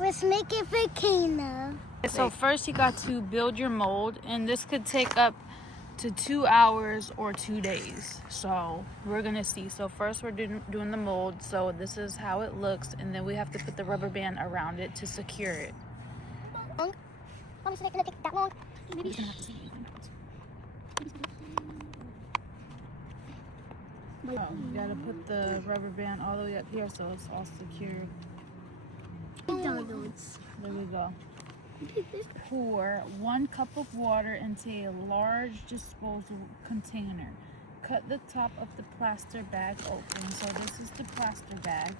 Let's make a volcano. So first you got to build your mold, and this could take up to 2 hours or 2 days. So we're gonna see. So first we're doing the mold. So this is how it looks, and then we have to put the rubber band around it to secure it. Mom, is it gonna take that long? Maybe. You're gonna have to see. Oh, you gotta put the rubber band all the way up here so it's all secured. McDonald's. There we go. Pour 1 cup of water into a large disposal container. Cut the top of the plaster bag open. So this is the plaster bag.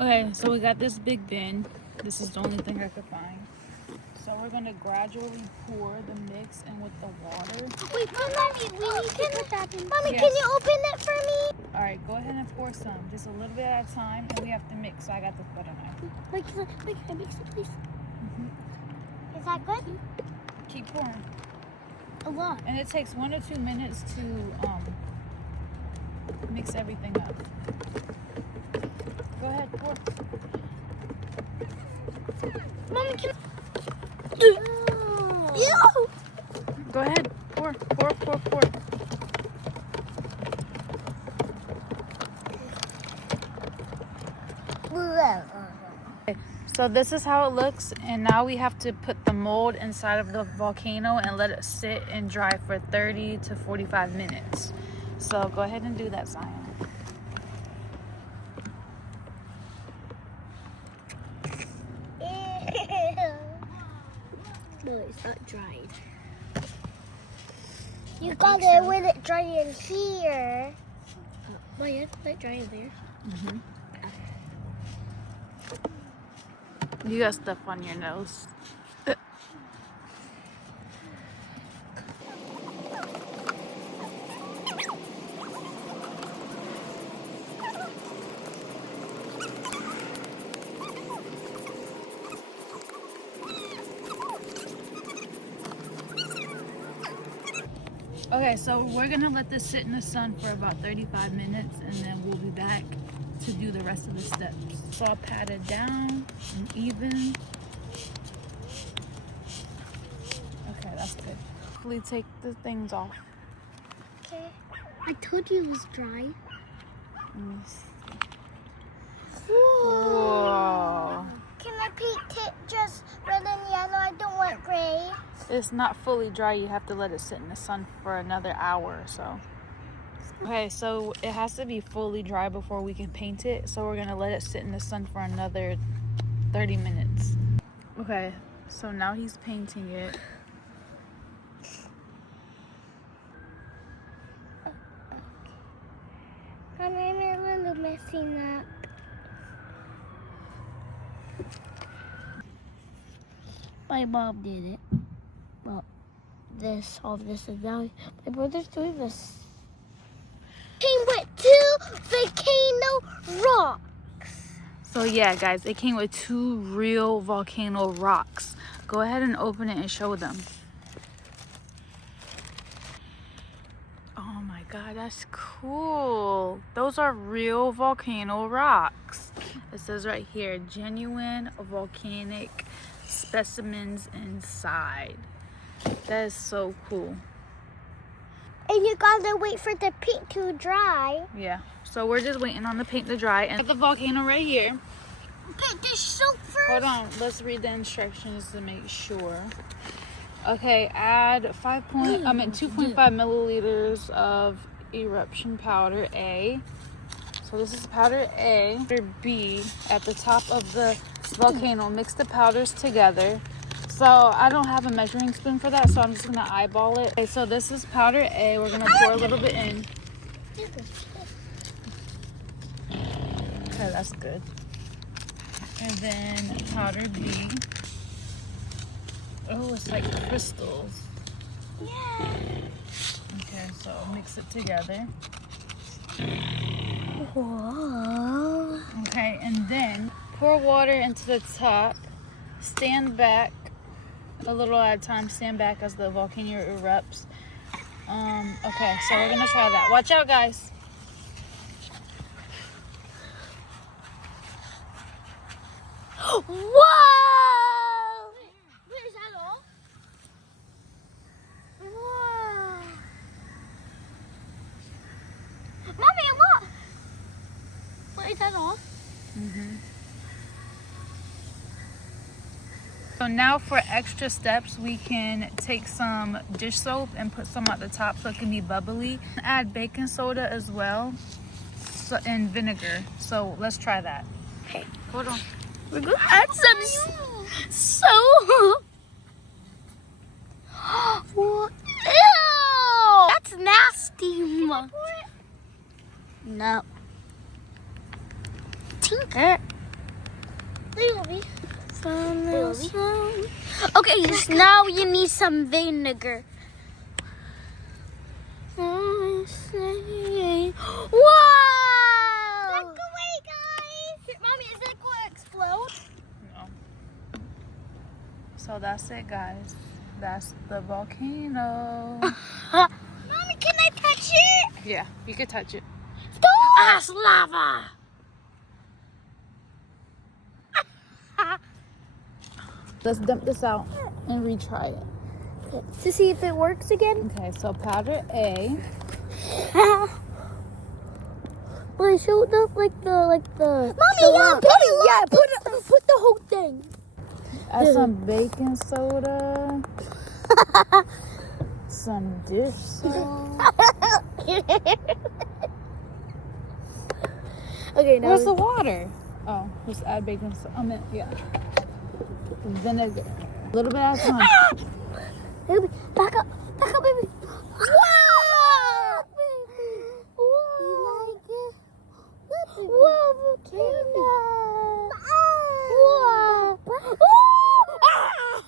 Okay, so we got this big bin. This is the only thing I could find. So we're gonna gradually pour the mix in with the water. Wait, Mommy, we need to put that in. Mommy, can you open it for me? All right, go ahead and pour some, just a little bit at a time, and we have to mix. So I got the butter knife. Wait, can I mix it, please? Is that good? Keep pouring. A lot. And it takes 1 or 2 minutes to mix everything up. Go ahead, pour. Mommy, can Go ahead, pour. Okay, so this is how it looks, and now we have to put the mold inside of the volcano and let it sit and dry for 30 to 45 minutes. So go ahead and do that, Zion. No, it's not dried. You gotta let it dry in here. Oh, yeah, let it dry in there. You got stuff on your nose. Okay, so we're gonna let this sit in the sun for about 35 minutes, and then we'll be back to do the rest of the steps. So I'll pat it down and even. Okay, that's good. Hopefully take the things off. Okay. I told you it was dry. Let me see. Whoa. Can I paint it just red and yellow? I don't want gray. It's not fully dry. You have to let it sit in the sun for another hour or so. Okay, so it has to be fully dry before we can paint it. So we're gonna let it sit in the sun for another 30 minutes. Okay, so now he's painting it. I'm a little messing up. My mom did it. Well, all this, and now my brother's doing this. Came with 2 volcano rocks. So yeah, guys, it came with 2 real volcano rocks. Go ahead and open it and show them. Oh my God, that's cool. Those are real volcano rocks. It says right here, genuine volcanic specimens inside. That is so cool. And you gotta wait for the paint to dry. Yeah, so we're just waiting on the paint to dry. And the volcano right here. Paint the soap first. Hold on, let's read the instructions to make sure. Okay, add 2.5 milliliters of eruption powder A. So this is powder A. Powder B at the top of the volcano. Mix the powders together. So I don't have a measuring spoon for that, so I'm just gonna eyeball it. Okay, so this is powder A. We're gonna pour a little bit in. Okay, that's good. And then powder B. Oh, it's like crystals. Yeah. Okay, so mix it together. Whoa. Okay, and then pour water into the top. Stand back a little at a time. Stand back as the volcano erupts. Okay, so we're gonna try that. Watch out, guys. Whoa! Wait, is that all? Whoa! Mommy, look! Wait, is that all? So now for extra steps, we can take some dish soap and put some at the top so it can be bubbly. Add baking soda as well, and vinegar. So let's try that. Okay. Hold on. We're gonna add some soap. Ew! That's nasty. No. Tinker. Okay, so now you need some vinegar. Whoa! Back away, guys! Mommy, is it going to explode? No. So that's it, guys. That's the volcano. Mommy, can I touch it? Yeah, you can touch it. Stop! That's lava! Let's dump this out and retry it. To see if it works again? Okay, so powder A. But it showed up like the Mommy, put the whole thing. Add some baking soda. Some dish soap. Okay, now Where's the water? Oh, just add baking soda. Yeah. Vinegar. A little bit at a time. Baby, back up, baby. Whoa! You like it? Whoa, volcano! Whoa!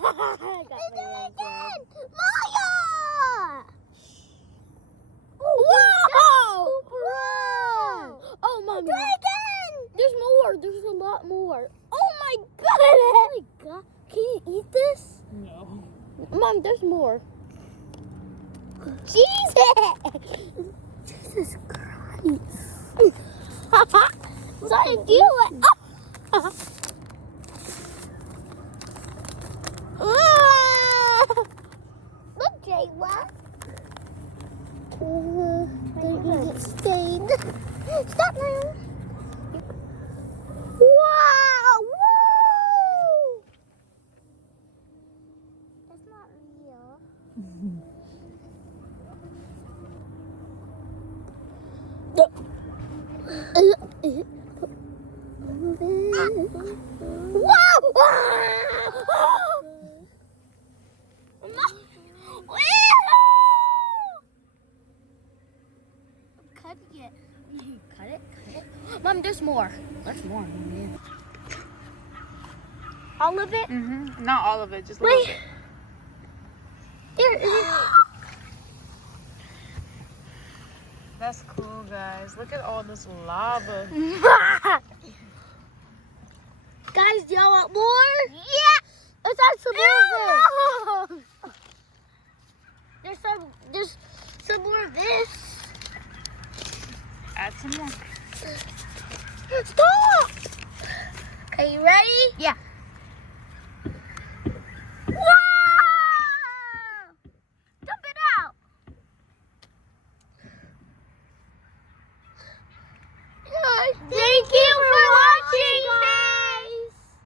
Do it again! Maya! Whoa! Oh, Mommy. Do it again! There's more. There's a lot more. Oh my god! Oh my god! Can you eat this? No. Mom, there's more. Jesus! Jesus Christ! Sorry, do it. Look, Jayla. They get stained. Stop now. Wow! Whoa! That's not real. Wow! Cut it. Cut it. Mom, there's more. There's more. Man. All of it? Not all of it, just a little Wait. bit. There. That's cool, guys. Look at all this lava. Guys, do y'all want more? Yeah. Let's add some more of this. There's some more of this. Add some more. Stop! Okay, you ready? Yeah.